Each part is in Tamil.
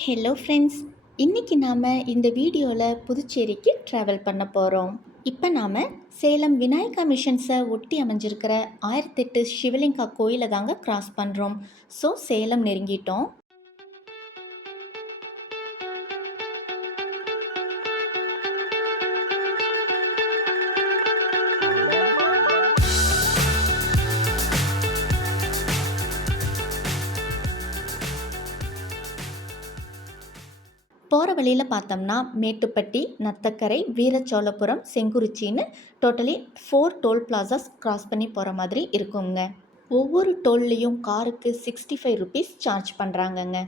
ஹலோ ஃப்ரெண்ட்ஸ், இன்றைக்கி நாம் இந்த வீடியோவில் புதுச்சேரிக்கு ட்ராவல் பண்ண போகிறோம். இப்போ நாம் சேலம் விநாயகா மிஷன்ஸை ஒட்டி அமைஞ்சிருக்கிற 1008 சிவலிங்கா கோயிலை தாங்க கிராஸ் பண்ணுறோம். ஸோ சேலம் நெருங்கிட்டோம். போகிற வழியில் பார்த்தோம்னா மேட்டுப்பட்டி, நத்தக்கரை, வீரச்சோழபுரம், செங்குறிச்சின்னு டோட்டலி 4 டோல் பிளாசாஸ் கிராஸ் பண்ணி போகிற மாதிரி இருக்குங்க. ஒவ்வொரு டோல்லையும் காருக்கு 65 ருபீஸ் சார்ஜ் பண்ணுறாங்கங்க.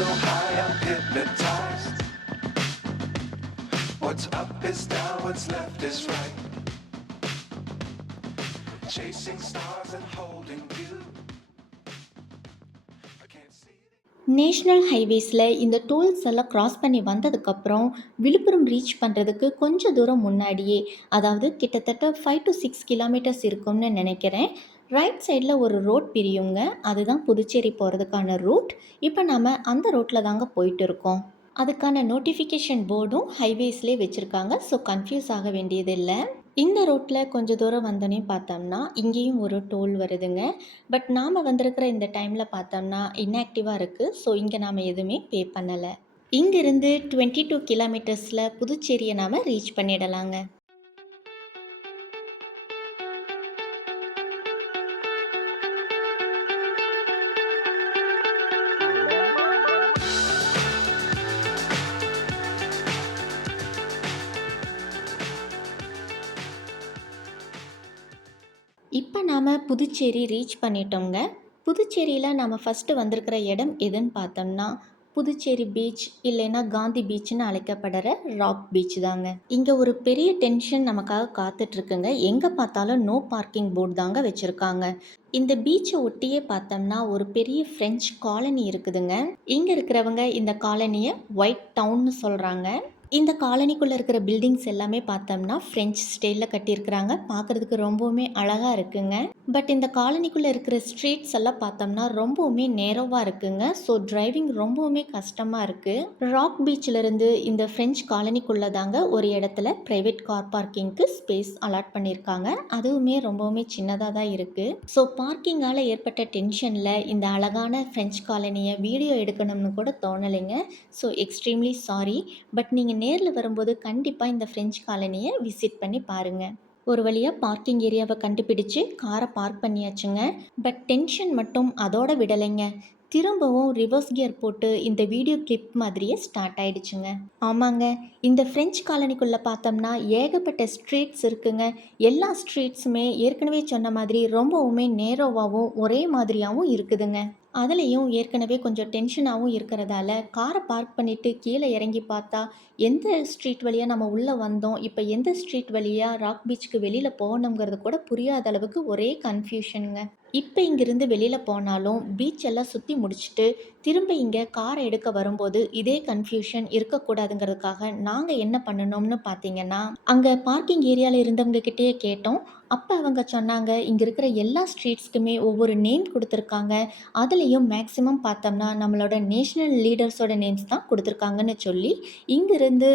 So high I'm hypnotized. What's up is down, what's left is right. Chasing stars and holding you. I can't see. National ஹைவேஸில் இந்த டோல்ஸ் எல்லாம் கிராஸ் பண்ணி வந்ததுக்கப்புறம் விழுப்புரம் ரீச் பண்ணுறதுக்கு கொஞ்சம் தூரம் முன்னாடியே, அதாவது கிட்டத்தட்ட 5 to 6 கிலோமீட்டர்ஸ் இருக்கும்னு நினைக்கிறேன், ரைட் சைடில் ஒரு ரோட் பிரியுங்க. அதுதான் புதுச்சேரி போகிறதுக்கான ரூட். இப்போ நாம் அந்த ரோட்டில் தாங்க போயிட்டு இருக்கோம். அதுக்கான நோட்டிஃபிகேஷன் போர்டும் ஹைவேஸ்லேயே வச்சுருக்காங்க. ஸோ கன்ஃபியூஸ் ஆக வேண்டியதில்லை. இந்த ரோட்டில் கொஞ்சம் தூரம் வந்தோன்னே பார்த்தோம்னா இங்கேயும் ஒரு டோல் வருதுங்க. பட் நாம் வந்திருக்கிற இந்த டைமில் பார்த்தோம்னா இன்ஆக்டிவாக இருக்குது. ஸோ இங்கே நாம் எதுவுமே பே பண்ணலை. இங்கேருந்து 22 கிலோமீட்டர்ஸில் புதுச்சேரியை நாம் ரீச் பண்ணிடலாங்க. இப்போ நாம் புதுச்சேரி ரீச் பண்ணிட்டோங்க. புதுச்சேரியில் நாம் ஃபஸ்ட்டு வந்திருக்கிற இடம் எதுன்னு பார்த்தோம்னா புதுச்சேரி பீச், இல்லைன்னா காந்தி பீச்னு அழைக்கப்படுற ராக் பீச் தாங்க. இங்கே ஒரு பெரிய டென்ஷன் நமக்காக காத்துட்ருக்குங்க. எங்கே பார்த்தாலும் நோ பார்க்கிங் போர்டு தாங்க வச்சுருக்காங்க. இந்த பீச்சை ஒட்டியே பார்த்தோம்னா ஒரு பெரிய ஃப்ரெஞ்ச் காலனி இருக்குதுங்க. இங்கே இருக்கிறவங்க இந்த காலனியை ஒயிட் டவுன்னு சொல்கிறாங்க. இந்த காலனிக்குள்ளே இருக்கிற பில்டிங்ஸ் எல்லாமே பார்த்தோம்னா ஃப்ரெஞ்ச் ஸ்டைலில் கட்டியிருக்கிறாங்க. பார்க்குறதுக்கு ரொம்பவுமே அழகாக இருக்குங்க. பட் இந்த காலனிக்குள்ளே இருக்கிற ஸ்ட்ரீட்ஸ் எல்லாம் பார்த்தோம்னா ரொம்பவுமே நேரோவாக இருக்குங்க. ஸோ டிரைவிங் ரொம்பவுமே கஷ்டமாக இருக்குது. ராக் பீச்சிலேருந்து இந்த ஃப்ரெஞ்ச் காலனிக்குள்ளே தாங்க ஒரு இடத்துல ப்ரைவேட் கார் பார்க்கிங்க்கு ஸ்பேஸ் அலாட் பண்ணியிருக்காங்க. அதுவுமே ரொம்பவுமே சின்னதாக தான் இருக்குது. ஸோ பார்க்கிங்கால் ஏற்பட்ட டென்ஷனில் இந்த அழகான ஃப்ரெஞ்ச் காலனியை வீடியோ எடுக்கணும்னு கூட தோணலைங்க. So extremely sorry. பட் நீங்கள் நேரில் வரும்போது கண்டிப்பாக இந்த ஃப்ரெஞ்ச் காலனியை விசிட் பண்ணி பாருங்கள். ஒரு வழியாக பார்க்கிங் ஏரியாவை கண்டுபிடிச்சு காரை பார்க் பண்ணியாச்சுங்க. பட் டென்ஷன் மட்டும் அதோட விடலைங்க. திரும்பவும் ரிவர்ஸ் கியர் போட்டு இந்த வீடியோ கிளிப் மாதிரியே ஸ்டார்ட் ஆகிடுச்சுங்க. ஆமாங்க, இந்த ஃப்ரெஞ்ச் காலனிக்குள்ளே பார்த்தோம்னா ஏகப்பட்ட ஸ்ட்ரீட்ஸ் இருக்குங்க. எல்லா ஸ்ட்ரீட்ஸுமே ஏற்கனவே சொன்ன மாதிரி ரொம்பவுமே நேரோவாகவும் ஒரே மாதிரியாகவும் இருக்குதுங்க. அதுலேயும் ஏற்கனவே கொஞ்சம் டென்ஷனாகவும் இருக்கிறதால காரை பார்க் பண்ணிவிட்டு கீழே இறங்கி பார்த்தா எந்த ஸ்ட்ரீட் வழியாக நம்ம உள்ளே வந்தோம், இப்போ எந்த ஸ்ட்ரீட் வழியாக ராக் பீச்சுக்கு வெளியில் போகணுங்கிறது கூட புரியாத அளவுக்கு ஒரே கன்ஃபியூஷனுங்க. இப்போ இங்கேருந்து வெளியில் போனாலும் பீச் எல்லாம் சுற்றி முடிச்சுட்டு திரும்ப இங்கே காரை எடுக்க வரும்போது இதே கன்ஃபியூஷன் இருக்கக்கூடாதுங்கிறதுக்காக நாங்கள் என்ன பண்ணணும்னு பார்த்தீங்கன்னா, அங்கே பார்க்கிங் ஏரியாவில் இருந்தவங்கக்கிட்டே கேட்டோம். அப்போ அவங்க சொன்னாங்க, இங்கே இருக்கிற எல்லா ஸ்ட்ரீட்ஸ்க்குமே ஒவ்வொரு நேம் கொடுத்துருக்காங்க. அதுலேயும் மேக்ஸிமம் பார்த்தோம்னா நம்மளோட நேஷ்னல் லீடர்ஸோட நேம்ஸ் தான் கொடுத்துருக்காங்கன்னு சொல்லி இங்கேருந்து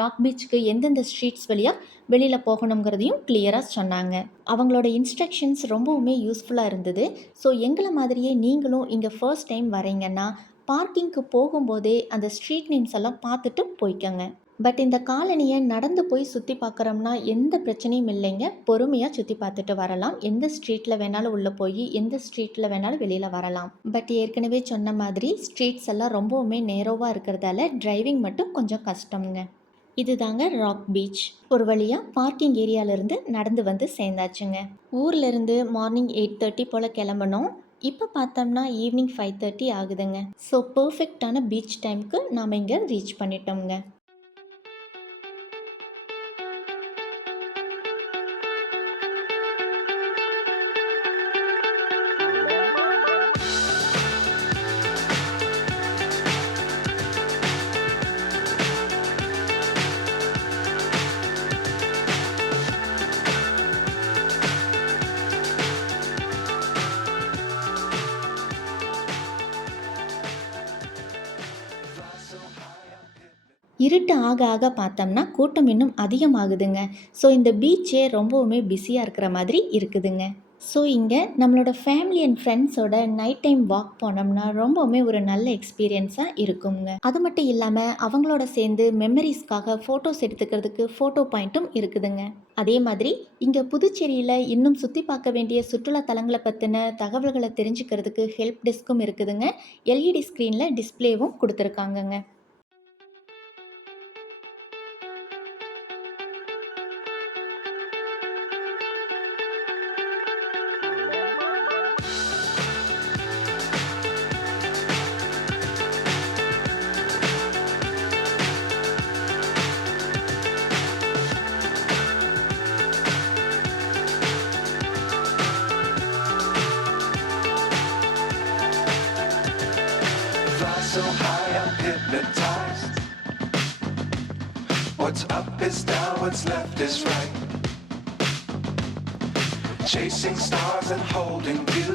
ராக் பீச்சுக்கு எந்தெந்த ஸ்ட்ரீட்ஸ் வழியாக வெளியில் போகணுங்கிறதையும் கிளியராக சொன்னாங்க. அவங்களோட இன்ஸ்ட்ரக்ஷன்ஸ் ரொம்பவுமே யூஸ்ஃபுல்லாக இருந்தது. ஸோ எங்களை மாதிரியே நீங்களும் இங்கே ஃபர்ஸ்ட் டைம் வரீங்கன்னா பார்க்கிங்க்கு போகும்போதே அந்த ஸ்ட்ரீட் நேம்ஸ் எல்லாம் பார்த்துட்டு போய்க்கோங்க. பட் இந்த காலனியை நடந்து போய் சுற்றி பார்க்குறோம்னா எந்த பிரச்சனையும் இல்லைங்க. பொறுமையாக சுற்றி பார்த்துட்டு வரலாம். எந்த ஸ்ட்ரீட்டில் வேணாலும் உள்ளே போய் எந்த ஸ்ட்ரீட்டில் வேணாலும் வெளியில் வரலாம். பட் ஏற்கனவே சொன்ன மாதிரி ஸ்ட்ரீட்ஸ் எல்லாம் ரொம்பவுமே நேரோவாக இருக்கிறதால டிரைவிங் மட்டும் கொஞ்சம் கஷ்டம்ங்க. இதுதாங்க ராக் பீச். ஒரு வழியாக பார்க்கிங் ஏரியாவிலேருந்து நடந்து வந்து சேர்ந்தாச்சுங்க. ஊர்லேருந்து மார்னிங் 8:30 போல் கிளம்பணும். இப்போ பார்த்தோம்னா ஈவினிங் 5:30 ஆகுதுங்க. ஸோ பர்ஃபெக்டான பீச் டைமுக்கு நாம் இங்கே ரீச் பண்ணிட்டோம்ங்க. இருட்டு ஆக ஆக பார்த்தோம்னா கூட்டம் இன்னும் அதிகமாகுதுங்க. ஸோ இந்த பீச்சே ரொம்பவுமே பிஸியாக இருக்கிற மாதிரி இருக்குதுங்க. ஸோ இங்கே நம்மளோட ஃபேமிலி அண்ட் ஃப்ரெண்ட்ஸோட நைட் டைம் வாக் போனோம்னா ரொம்பவுமே ஒரு நல்ல எக்ஸ்பீரியன்ஸாக இருக்குங்க. அது மட்டும் இல்லாமல் அவங்களோட சேர்ந்து மெமரிஸ்க்காக ஃபோட்டோஸ் எடுத்துக்கிறதுக்கு ஃபோட்டோ பாயிண்ட்டும் இருக்குதுங்க. அதே மாதிரி இங்கே புதுச்சேரியில் இன்னும் சுற்றி பார்க்க வேண்டிய சுற்றுலா தலங்களை பற்றின தகவல்களை தெரிஞ்சுக்கிறதுக்கு ஹெல்ப் டெஸ்க்கும் இருக்குதுங்க. எல்இடி ஸ்க்ரீனில் டிஸ்ப்ளேவும் கொடுத்துருக்காங்கங்க. Fly so high, I'm hypnotized. What's up is down, what's left is right. Chasing stars and holding you.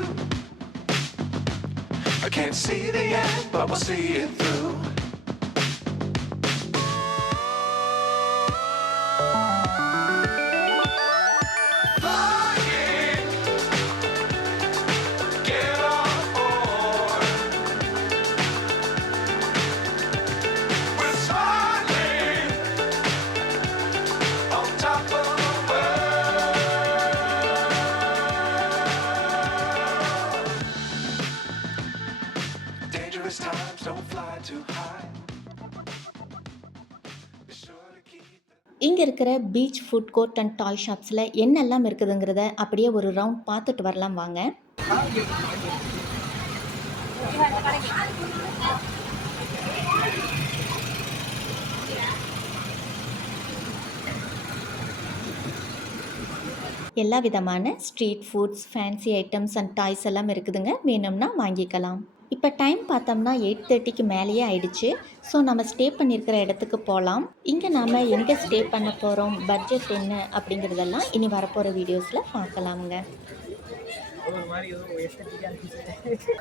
I can't see the end, but we'll see it through. Flying, get on board. We're smiling on top of the world. Dangerous times, don't fly too high. Be sure to keep இங்கே இருக்கிற பீச் ஃபுட் கோர்ட் அண்ட் டாய் ஷாப்ஸில் என்னெல்லாம் இருக்குதுங்கிறத அப்படியே ஒரு ரவுண்ட் பார்த்துட்டு வரலாம் வாங்க. எல்லா விதமான street foods, fancy items and toys எல்லாம் இருக்குதுங்க. வேணும்னா வாங்கிக்கலாம். இப்போ டைம் பார்த்தோம்னா 8:30க்கு மேலேயே ஆயிடுச்சு. ஸோ நம்ம ஸ்டே பண்ணியிருக்கிற இடத்துக்கு போகலாம். இங்கே நாம் எங்கே ஸ்டே பண்ண போகிறோம், பட்ஜெட் என்ன அப்படிங்கிறதெல்லாம் இனி வரப்போகிற வீடியோஸில் பார்க்கலாமுங்க. ஒரு மாதிரி ஏதோ எஸ்தட்டிக்காக இருந்துச்சு.